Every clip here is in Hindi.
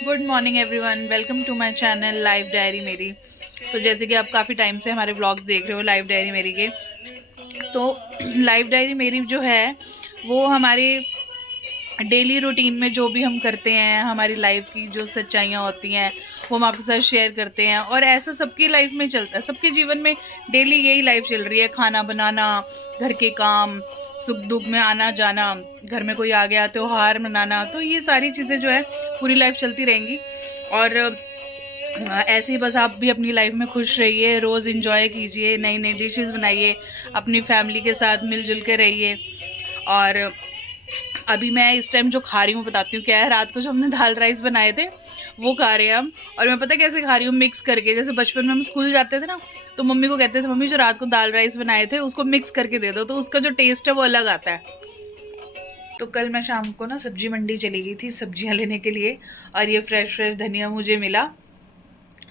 Good morning everyone, welcome to my channel live diary मेरी। तो जैसे कि आप काफ़ी टाइम से हमारे व्लॉग्स देख रहे हो लाइव डायरी मेरी के, तो लाइव डायरी मेरी जो है वो हमारे डेली रूटीन में जो भी हम करते हैं, हमारी लाइफ की जो सच्चाइयाँ होती हैं वो हम आपके साथ शेयर करते हैं। और ऐसा सबकी लाइफ में चलता है, सबके जीवन में डेली यही लाइफ चल रही है। खाना बनाना, घर के काम, सुख दुख में आना जाना, घर में कोई आ गया, त्योहार मनाना, तो ये सारी चीज़ें जो है पूरी लाइफ चलती रहेंगी। और ऐसे ही बस आप भी अपनी लाइफ में खुश रहिए, रोज़ इंजॉय कीजिए, नई नई डिशेस बनाइए, अपनी फैमिली के साथ मिलजुल के रहिए। और अभी मैं इस टाइम जो खा रही हूँ बताती हूँ क्या है। रात को जो हमने दाल राइस बनाए थे वो खा रहे हैं हम। और मैं पता कैसे खा रही हूँ, मिक्स करके। जैसे बचपन में हम स्कूल जाते थे ना, तो मम्मी को कहते थे, मम्मी जो रात को दाल राइस बनाए थे उसको मिक्स करके दे दो, तो उसका जो टेस्ट है वो अलग आता है। तो कल मैं शाम को ना सब्जी मंडी चली गई थी सब्जियां लेने के लिए, और ये फ्रेश फ्रेश धनिया मुझे मिला।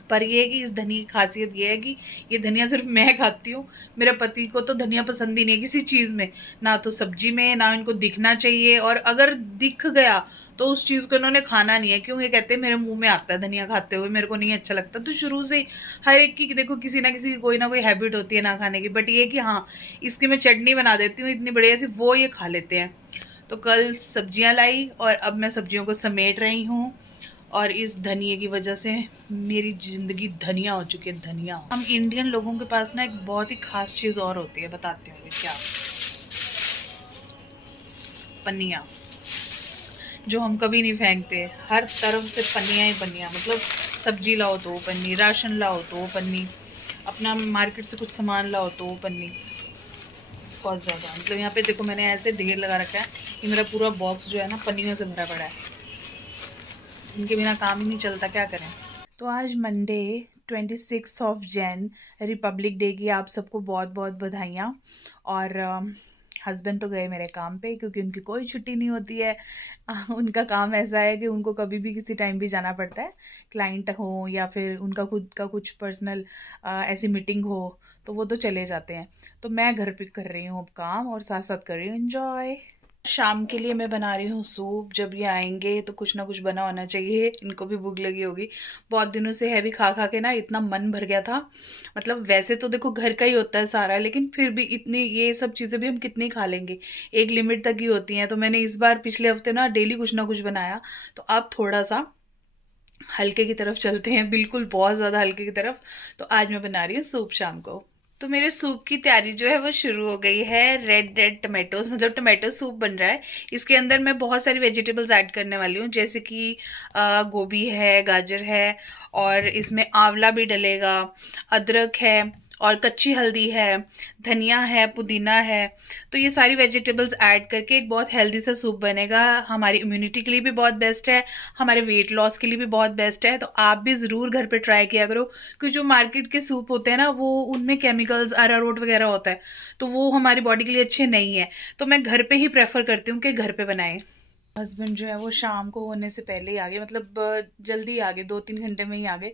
पर ये है कि इस धनिया की खासियत ये है कि ये धनिया सिर्फ मैं खाती हूँ। मेरे पति को तो धनिया पसंद ही नहीं है किसी चीज़ में, ना तो सब्जी में, ना इनको दिखना चाहिए। और अगर दिख गया तो उस चीज़ को इन्होंने खाना नहीं है। क्यों? ये कहते हैं मेरे मुंह में आता है धनिया खाते हुए, मेरे को नहीं अच्छा लगता। तो शुरू से ही हर एक की देखो किसी ना किसी की कोई ना कोई हैबिट होती है ना खाने की। बट ये कि हाँ, इसकी मैं चटनी बना देती हूँ इतनी बढ़िया सी, वो ये खा लेते हैं। तो कल सब्जियां लाई और अब मैं सब्जियों को समेट रही हूँ। और इस धनिए की वजह से मेरी ज़िंदगी धनिया हो चुकी है, धनिया। हम इंडियन लोगों के पास ना एक बहुत ही खास चीज़ और होती है, बताती हूँ क्या। पन्नियाँ, जो हम कभी नहीं फेंकते। हर तरफ से पन्नियाँ ही पन्नियाँ, मतलब सब्जी लाओ तो वो पन्नी, राशन लाओ तो वो पन्नी, अपना मार्केट से कुछ सामान लाओ तो वो पन्नी। बहुत ज़्यादा, मतलब यहाँ पे देखो मैंने ऐसे ढेर लगा रखा है कि मेरा पूरा बॉक्स जो है ना पन्नियों से भरा पड़ा है। इनके बिना काम ही नहीं चलता, क्या करें। तो आज मंडे 26 रिपब्लिक डे की आप सबको बहुत बहुत बधाइयाँ। और हस्बैंड तो गए मेरे काम पे क्योंकि उनकी कोई छुट्टी नहीं होती है। उनका काम ऐसा है कि उनको कभी भी किसी टाइम भी जाना पड़ता है, क्लाइंट हो या फिर उनका खुद का कुछ पर्सनल ऐसी मीटिंग हो, तो वो तो चले जाते हैं। तो मैं घर पे कर रही हूँ अब काम, और साथ साथ कर रही हूँ एंजॉय। शाम के लिए मैं बना रही हूँ सूप। जब ये आएंगे तो कुछ ना कुछ बना होना चाहिए, इनको भी भूख लगी होगी। बहुत दिनों से हैवी खा खा के ना इतना मन भर गया था। मतलब वैसे तो देखो घर का ही होता है सारा, लेकिन फिर भी इतनी ये सब चीज़ें भी हम कितनी खा लेंगे, एक लिमिट तक ही होती हैं। तो मैंने इस बार पिछले हफ्ते ना डेली कुछ ना कुछ बनाया। तो अब थोड़ा सा हल्के की तरफ चलते हैं, बिल्कुल बहुत ज़्यादा हल्के की तरफ। तो आज मैं बना रही हूँ सूप शाम को। तो मेरे सूप की तैयारी जो है वो शुरू हो गई है। रेड रेड टमाटोज, मतलब टमाटो सूप बन रहा है। इसके अंदर मैं बहुत सारी वेजिटेबल्स ऐड करने वाली हूँ, जैसे कि गोभी है, गाजर है, और इसमें आंवला भी डलेगा, अदरक है, और कच्ची हल्दी है, धनिया है, पुदीना है। तो ये सारी वेजिटेबल्स ऐड करके एक बहुत हेल्दी सा सूप बनेगा। हमारी इम्यूनिटी के लिए भी बहुत बेस्ट है, हमारे वेट लॉस के लिए भी बहुत बेस्ट है। तो आप भी ज़रूर घर पे ट्राई किया करो, क्योंकि जो मार्केट के सूप होते हैं ना वो उनमें केमिकल्स, अरारोट वगैरह होता है, तो वो हमारी बॉडी के लिए अच्छे नहीं है। तो मैं घर पे ही प्रेफर करती हूँ कि घर पे बनाएं। हस्बैंड जो है वो शाम को होने से पहले ही आ गए, मतलब जल्दी आ गए, 2-3 घंटे में ही आ गए।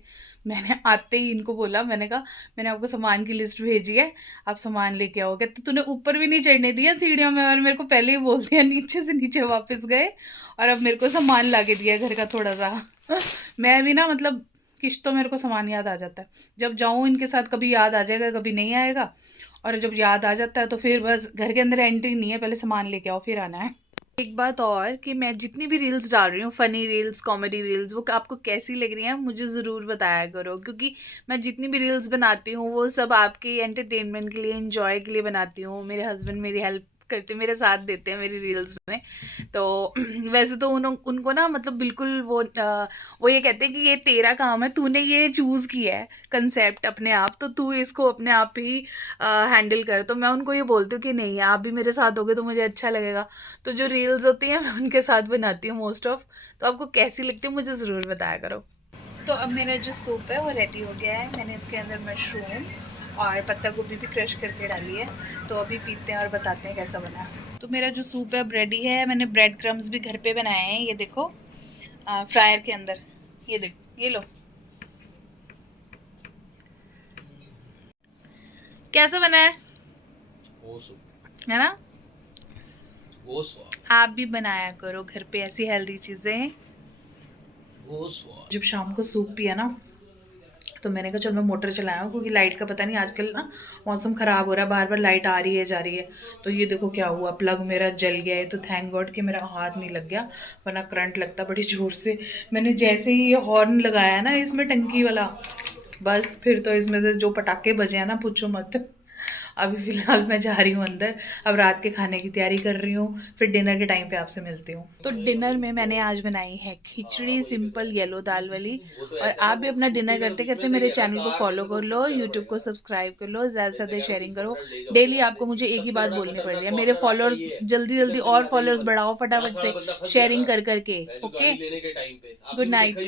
मैंने आते ही इनको बोला, मैंने कहा मैंने आपको सामान की लिस्ट भेजी है, आप सामान लेके आओ। कहते तूने ऊपर भी नहीं चढ़ने दिया सीढ़ियों में, और मेरे को पहले ही बोल दिया। नीचे से नीचे वापस गए और अब मेरे को सामान ला के दिया घर का थोड़ा सा। मैं भी ना, मतलब किश तो मेरे को सामान याद आ जाता है। जब जाऊँ इनके साथ कभी याद आ जाएगा, कभी नहीं आएगा। और जब याद आ जाता है तो फिर बस घर के अंदर एंट्री नहीं है, पहले सामान लेके आओ फिर आना है। एक बात और कि मैं जितनी भी रील्स डाल रही हूँ, फनी रील्स, कॉमेडी रील्स, वो आपको कैसी लग रही हैं मुझे ज़रूर बताया करो। क्योंकि मैं जितनी भी रील्स बनाती हूँ वो सब आपके एंटरटेनमेंट के लिए, एंजॉय के लिए बनाती हूँ। मेरे हस्बैंड मेरी हेल्प करते, मेरे साथ देते हैं मेरी रील्स में। तो वैसे तो उनको ना, मतलब बिल्कुल वो ये कहते हैं कि ये तेरा काम है, तूने ये चूज़ किया है कंसेप्ट अपने आप, तो तू इसको अपने आप ही हैंडल कर। तो मैं उनको ये बोलती हूँ कि नहीं, आप भी मेरे साथ होगे तो मुझे अच्छा लगेगा। तो जो रील्स होती हैं मैं उनके साथ बनाती हूँ मोस्ट ऑफ। तो आपको कैसी लगती है मुझे ज़रूर बताया करो। तो अब मेरा जो सूप है वो रेडी हो गया है। मैंने इसके अंदर मशरूम और पत्ता गोभी भी क्रश करके डाली है। तो अभी पीते हैं और बताते हैं कैसा बना। तो मेरा जो सूप है अब रेडी है। मैंने ब्रेड क्रम्स भी घर पे बनाए हैं, ये देखो, फ्रायर के अंदर। ये देखो, ये लो। कैसा बना है? वो सूप है ना? वो स्वाद। आप भी बनाया करो घर पे ऐसी हेल्दी चीज़ें। जब शाम को सूप पिया ना, तो मैंने कहा चल मैं मोटर चलाया हूँ, क्योंकि लाइट का पता नहीं, आजकल ना मौसम ख़राब हो रहा है, बार बार लाइट आ रही है जा रही है। तो ये देखो क्या हुआ, प्लग मेरा जल गया है। तो थैंक गॉड कि मेरा हाथ नहीं लग गया, वरना करंट लगता बड़ी ज़ोर से। मैंने जैसे ही ये हॉर्न लगाया ना इसमें टंकी वाला, बस फिर तो इसमें से जो पटाखे बजे हैं ना, पूछो मत। अभी फ़िलहाल मैं जा रही हूँ अंदर, अब रात के खाने की तैयारी कर रही हूँ, फिर डिनर के टाइम पे आपसे मिलती हूँ। तो डिनर में मैंने आज बनाई है खिचड़ी, सिंपल येलो दाल वाली। और आप भी अपना डिनर करते करते मेरे चैनल को फॉलो कर लो, यूट्यूब को सब्सक्राइब कर लो, ज़्यादा से ज़्यादा शेयरिंग करो। डेली आपको मुझे एक ही बात बोलनी पड़ रही है, मेरे फॉलोअर्स जल्दी जल्दी और फॉलोअर्स बढ़ाओ फटाफट से, शेयरिंग कर करके। Okay, good night.